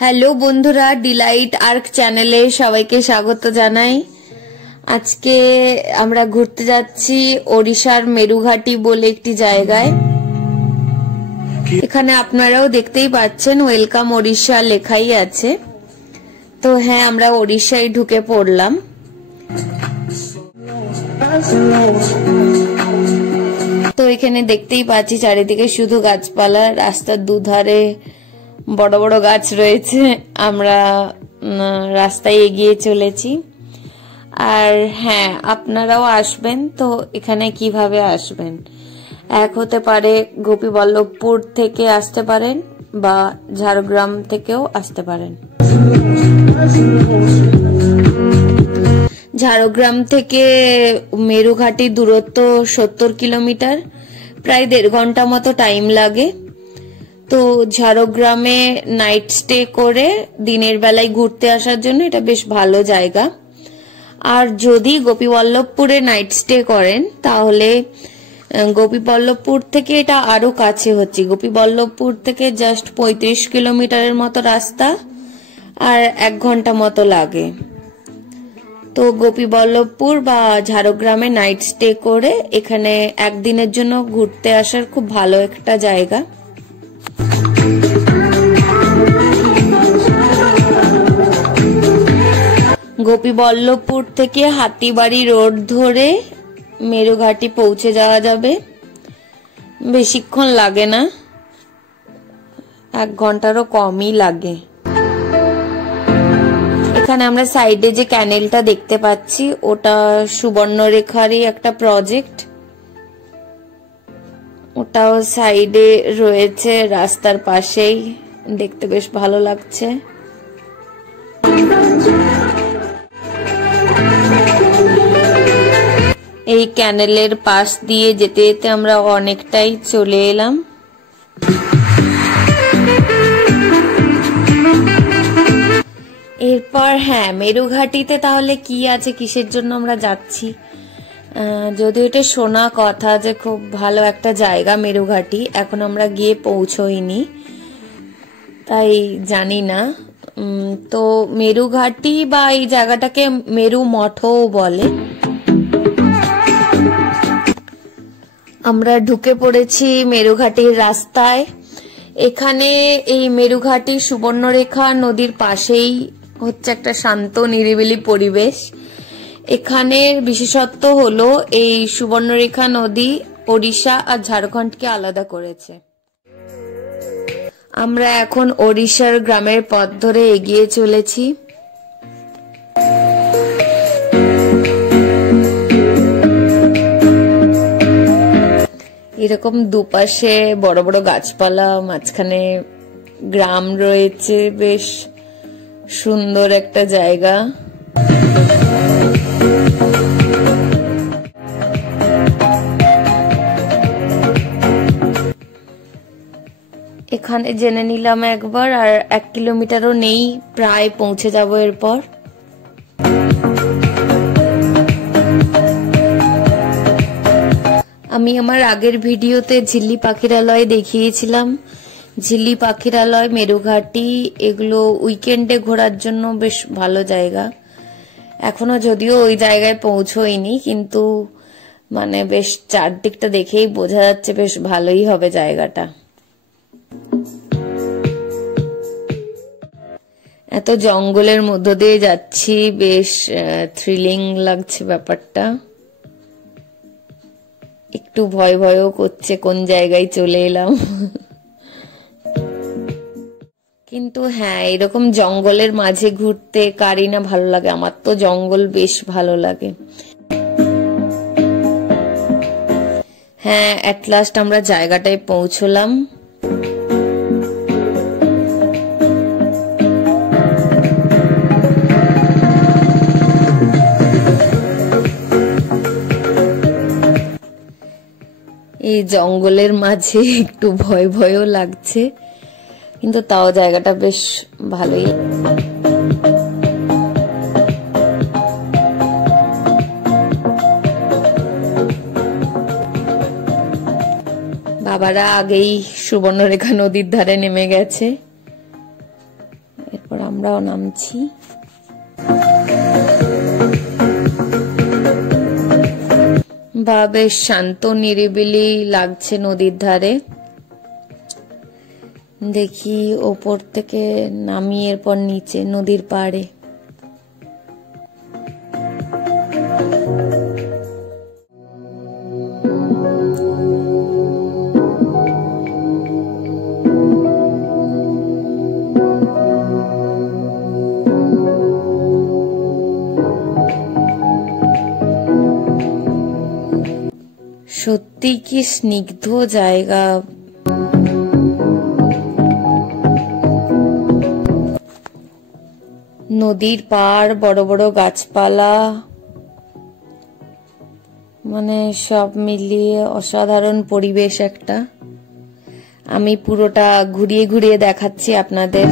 Hello বন্ধুরা, Deloitte arc চ্যানেলে সবাইকে স্বাগত জানাই। আজকে আমরা ঘুরতে যাচ্ছি ওড়িশার মেরুঘাটি বলে একটি জায়গায়। এখানে আপনারাও দেখতেই পাচ্ছেন ওয়েলকাম ওড়িশা লেখাই আছে। তো হ্যাঁ, আমরা ওড়িশায় ঢুকে পড়লাম। তো এখানে দেখতেই পাচ্ছি চারিদিকে শুধু গাছপালা, রাস্তার দুধারে বড় বড় গাছ রয়েছে। আমরা রাস্তায় এগিয়ে চলেছি। আর হ্যাঁ, আপনারাও আসবেন। তো এখানে কিভাবে আসবেন? এক হতে পারে গোপীবল্লভপুর থেকে আসতে পারেন বা ঝাড়গ্রাম থেকেও আসতে পারেন। ঝাড়গ্রাম থেকে মেরুঘাটির দূরত্ব 70 কিলোমিটার, প্রায় 1.5 ঘন্টা মতো টাইম লাগে। তো ঝাড়গ্রামে নাইট স্টে করে দিনের বেলায় ঘুরতে আসার জন্য এটা বেশ ভালো জায়গা। আর যদি গোপীবল্লভপুরে নাইট স্টে করেন তাহলে গোপীবল্লভপুর থেকে এটা আরো কাছে হচ্ছে। গোপীবল্লভপুর থেকে জাস্ট 35 কিলোমিটারের মতো রাস্তা আর 1 ঘন্টা মতো লাগে। তো গোপীবল্লভপুর বা ঝাড়গ্রামে নাইট স্টে করে এখানে একদিনের জন্য ঘুরতে আসার খুব ভালো একটা জায়গা। গোপীবল্লভপুর থেকে হাতিবাড়ি রোড ধরে মেরুঘাটি পৌঁছে যাওয়া যাবে। বেশিক্ষণ লাগে না, 1 ঘন্টারও কমই লাগে। এখানে আমরা সাইডে যে ক্যানেলটা দেখতে পাচ্ছি ওটা সুবর্ণরেখারই একটা প্রজেক্ট। ওটাও সাইডে রয়েছে রাস্তার পাশেই, দেখতে বেশ ভালো লাগছে। এই ক্যানেলের পাশ দিয়ে যেতে যেতে আমরা অনেকটাই চলে এলাম। এরপর হ্যাঁ, মেরুঘাটিতে তাহলে কি আছে, কিসের জন্য আমরা যাচ্ছি? যদিও এটা শোনা কথা যে খুব ভালো একটা জায়গা মেরুঘাটি, এখন আমরা গিয়ে পৌঁছইনি তাই জানি না। তো মেরুঘাটি বা এই জায়গাটাকে মেরু মঠও বলে। আমরা ঢুকে পড়েছি মেরুঘাটির রাস্তায়। এখানে এই মেরুঘাটি সুবর্ণরেখা নদীর পাশেই হচ্ছে একটা শান্ত নিরিবিলি পরিবেশ। এখানের বিশেষত্ব হলো এই সুবর্ণরেখা নদী ওড়িশা আর ঝাড়খণ্ডকে আলাদা করেছে। আমরা এখন ওড়িশার গ্রামের পথ ধরে এগিয়ে চলেছি। এরকম দুপাশে বড় বড় গাছপালা, মাঝখানে গ্রাম রয়েছে, বেশ সুন্দর একটা জায়গা। এখানে জেনে নিলাম একবার, আর 1 কিলোমিটারও নেই, প্রায় পৌঁছে যাব এরপর। আমি আমার আগের ভিডিওতে ঝিল্লি পাখিরালয় দেখিয়েছিলাম। ঝিল্লি পাখিরালয়, মেরুঘাটি এগুলো উইকেন্ডে ঘোরার জন্য বেশ ভালো জায়গা। এখনো যদিও ওই জায়গায় পৌঁছইনি, কিন্তু মানে বেশ চারদিকটা দেখেই বোঝা যাচ্ছে বেশ ভালোই হবে জায়গাটা। এত জঙ্গলের মধ্য দিয়ে যাচ্ছি, বেশ থ্রিলিং লাগছে ব্যাপারটা। একটু ভয় ভয়ও করছে কোন জায়গায় চলে এলাম। কিন্তু হ্যাঁ, এরকম জঙ্গলের মাঝে ঘুরতে কারই না ভালো লাগে। আমার তো জঙ্গল বেশ ভালো লাগে। হ্যাঁ, এট লাস্ট আমরা জায়গাটায় পৌঁছলাম। এই জঙ্গলের মাঝে একটু ভয় ভয়ও লাগছে, কিন্তু তাও জায়গাটা বেশ ভালোই। বাবারা আগেই সুবর্ণরেখা নদীর ধারে নেমে গেছে, এরপর আমরাও নামছি। বা বেশ শান্ত নিরিবিলি লাগছে নদীর ধারে। দেখি ওপর থেকে নামি, এরপর নিচে নদীর পাড়ে। সত্যি কি স্নিগ্ধ জায়গা। নদীর পাড়, বড় বড় গাছপালা, মানে সব মিলিয়ে অসাধারণ পরিবেশ একটা। আমি পুরোটা ঘুরিয়ে ঘুরিয়ে দেখাচ্ছি আপনাদের।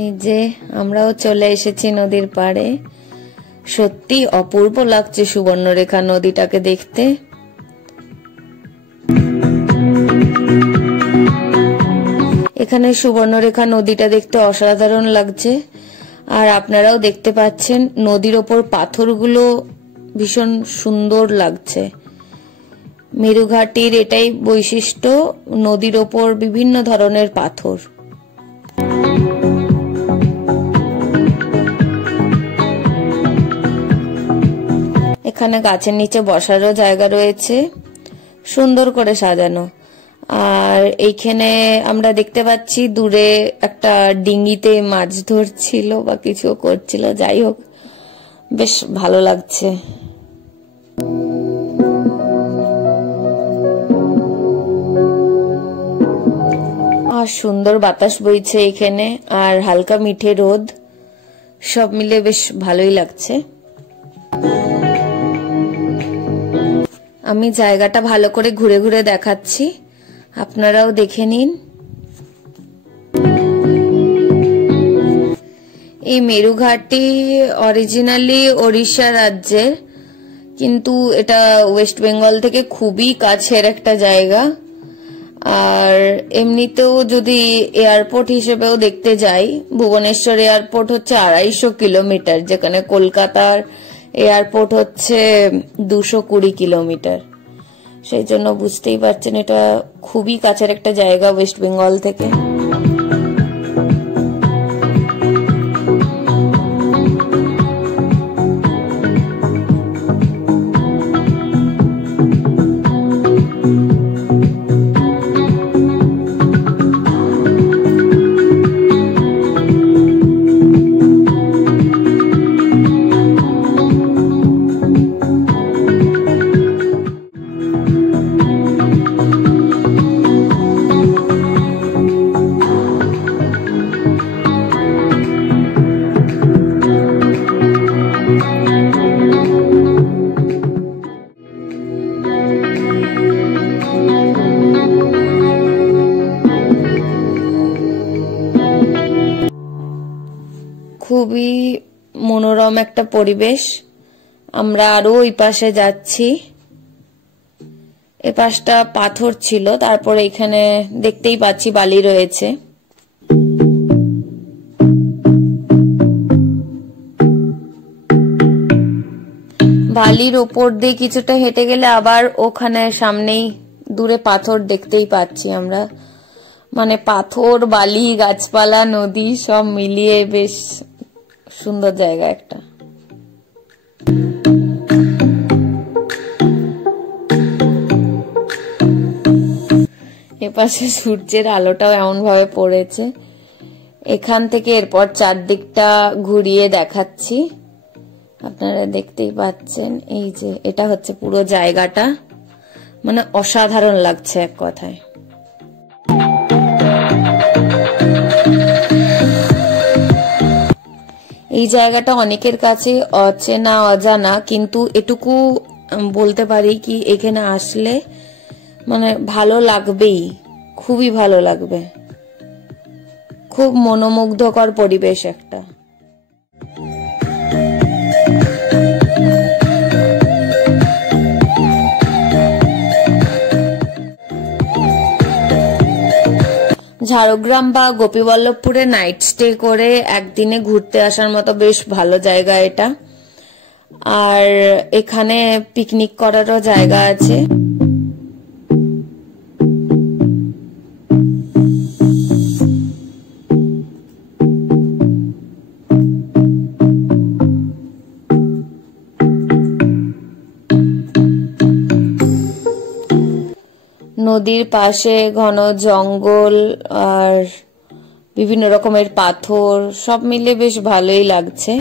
এই যে আমরাও চলে এসেছি নদীর পাড়ে। সত্যি অপূর্ব লাগছে সুবর্ণরেখা নদীটাকে দেখতে। এখানে সুবর্ণরেখা নদীটা দেখতে অসাধারণ লাগছে। আর আপনারাও দেখতে পাচ্ছেন নদীর ওপর পাথরগুলো ভীষণ সুন্দর লাগছে। মেরুঘাটির এটাই বৈশিষ্ট্য, নদীর ওপর বিভিন্ন ধরনের পাথর। এখানে গাছের নিচে বসারও জায়গা রয়েছে, সুন্দর করে সাজানো। আর এইখানে আমরা দেখতে পাচ্ছি দূরে একটা ডিঙিতে মাছ ধরছিল বা কিছু করছিল, যাই হোক বেশ ভালো লাগছে। আর সুন্দর বাতাস বইছে এখানে, আর হালকা মিঠে রোদ, সব মিলে বেশ ভালোই লাগছে। আমি জায়গাটা ভালো করে ঘুরে ঘুরে দেখাচ্ছি, আপনারাও দেখে নিন। এই মেরুঘাটি অরিজিনালি ওড়িশা রাজ্যের, কিন্তু এটা ওয়েস্ট বেঙ্গল থেকে খুবই কাছের একটা জায়গা। আর এমনিতেও যদি এয়ারপোর্ট হিসেবেও দেখতে যাই, ভুবনেশ্বর এয়ারপোর্ট হচ্ছে 250 কিলোমিটার, যেখানে কলকাতার এয়ারপোর্ট হচ্ছে 220 কিলোমিটার। সেই জন্য বুঝতেই পারছেন এটা খুবই কাছের একটা জায়গা ওয়েস্ট বেঙ্গল থেকে। খুবই মনোরম একটা পরিবেশ। আমরা আরো ওই পাশে যাচ্ছি। এ পাশটা পাথর ছিল, তারপরে এখানে দেখতেই পাচ্ছি বালি রয়েছে। বালির ওপর দিয়ে কিছুটা হেঁটে গেলে আবার ওখানে সামনেই দূরে পাথর দেখতেই পাচ্ছি আমরা। মানে পাথর, বালি, গাছপালা, নদী সব মিলিয়ে বেশ সুন্দর জায়গা একটা। এপাশে সূর্যের আলোটাও এমন ভাবে পড়েছে। এখান থেকে এরপর চারদিকটা ঘুরিয়ে দেখাচ্ছি, আপনারা দেখতেই পাচ্ছেন। এই যে এটা হচ্ছে পুরো জায়গাটা, মানে অসাধারণ লাগছে এক কথায়। এই জায়গাটা অনেকের কাছে অচেনা অজানা, কিন্তু এটুকু বলতে পারি কি এখানে আসলে মানে ভালো লাগবেই, খুবই ভালো লাগবে। খুব মনোমুগ্ধকর পরিবেশ একটা। ঝাড়গ্রাম বা গোপীবল্লভপুরে নাইট স্টে করে একদিনে ঘুরতে আসার মতো বেশ ভালো জায়গা এটা। আর এখানে পিকনিক করারও জায়গা আছে। নদীর পাশে ঘন জঙ্গল আর বিভিন্ন রকমের পাথর, সব মিলে বেশ ভালোই লাগছে।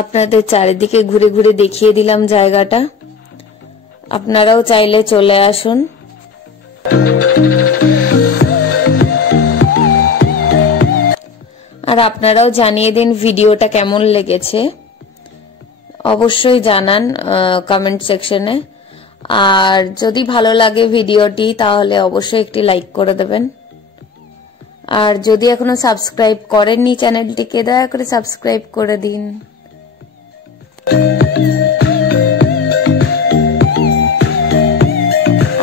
আপনাদের চারিদিকে ঘুরে ঘুরে দেখিয়ে দিলাম জায়গাটা। আপনারাও চাইলে চলে আসুন। আর আপনারাও জানিয়ে দিন ভিডিওটা কেমন লেগেছে, অবশ্যই জানান কমেন্ট সেকশনে। আর যদি ভালো লাগে ভিডিওটি তাহলে অবশ্যই একটি লাইক করে দেবেন। আর যদি এখনো সাবস্ক্রাইব করেননি চ্যানেলটিকে, দয়া করে সাবস্ক্রাইব করে দিন।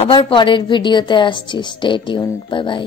আবার পরের ভিডিওতে আসছি। Stay tuned. Bye bye.